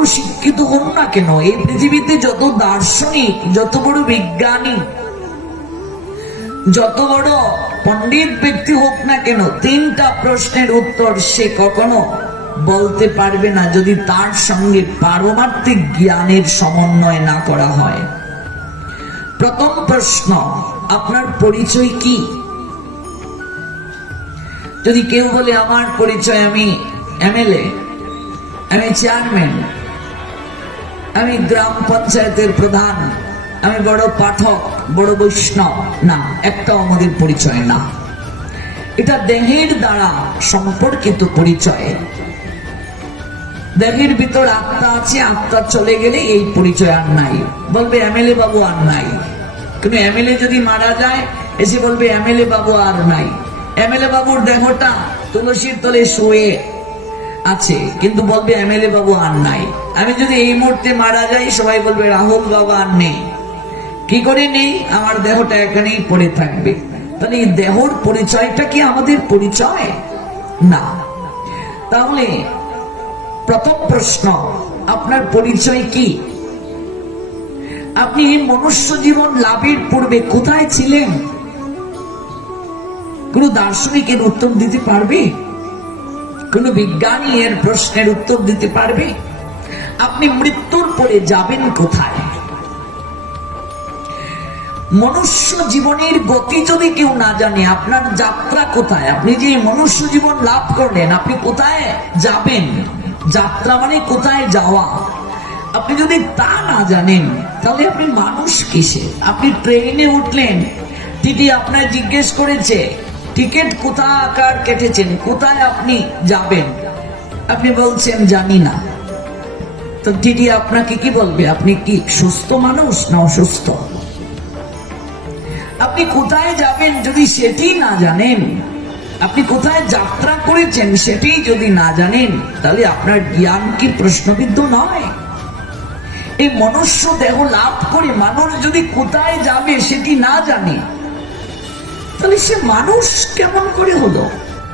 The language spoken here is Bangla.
বড় শিক্ষিত হোক না কেন, এই পৃথিবীতে যত দার্শনিক, যত বড় বিজ্ঞানী, যত বড় পণ্ডিত ব্যক্তি হোক না কেন, তিনটা প্রশ্নের উত্তর সে কখনো বলতে পারবে না যদি তার সঙ্গে পারমার্থিক জ্ঞানের সমন্বয় না করা হয়। প্রথম প্রশ্ন, আপনার পরিচয় কি? যদি কেউ বলে আমার পরিচয় আমি এমএলএ, আমি চেয়ারম্যান, আমি গ্রাম পঞ্চায়েতের প্রধান, আমি বড় পাঠক, বড় বৈষ্ণব, না, একটাও আমাদের পরিচয় না। এটা দেহের দ্বারা সম্পর্কিত পরিচয়। দেহের ভিতর আত্মা আছে, আত্মা চলে গেলে এই পরিচয় আর নাই। বলবে এমএলএ বাবু আর নাই, কিন্তু এমএলএ যদি মারা যায় এসে বলবে এমএলএ বাবু আর নাই। এমএলএ বাবুর দেহটা তুলসীর তলে শুয়ে আছে, কিন্তু বলবে এমএলএ বাবু আর নাই। আমি যদি এই মুহূর্তে মারা যাই সবাই বলবে রাহুল বাবা আর নেই। কি করে নেই? আমার দেহটা এখানেই পড়ে থাকবে। তাহলে এই দেহর পরিচয়টা কি আমাদের পরিচয়? না। তাহলে প্রথম প্রশ্ন, আপনার পরিচয় কি? আপনি মনুষ্য জীবন লাভের পূর্বে কোথায় ছিলেন? কোন দার্শনিক এর উত্তর দিতে পারবে? কোন বিজ্ঞানী এর প্রশ্নের উত্তর দিতে পারবে? আপনি মৃত্যুর পরে যাবেন কোথায়? মনুষ্য জীবনের গতি যদি কেউ না জানে, আপনার যাত্রা কোথায়, আপনি যে মনুষ্য জীবন লাভ করলেন আপনি কোথায় যাবেন, যাত্রা মানে কোথায় যাওয়া, আপনি যদি তা না জানেন তাহলে আপনি মানুষ কিসে? আপনি ট্রেনে উঠলেন, টিটি আপনার জিজ্ঞেস করেছে টিকিট কোথাকার কেটেছেন, কোথায় আপনি যাবেন, আপনি বলছেন জানি না। তো টিটি আপনাকে কি বলবে? আপনি কি সুস্থ মানুষ না অসুস্থ? আপনি কোথায় যাবেন যদি সেটি না জানেন, আপনি কোথায় যাত্রা করেছেন সেটি যদি না জানেন, তাহলে আপনার জ্ঞান কি প্রশ্নবিদ্ধ নয়? এই মনুষ্য দেহ লাভ করে মানুষ যদি কোথায় যাবে সেটি না জানে, তাহলে সে মানুষ কেমন করে হলো?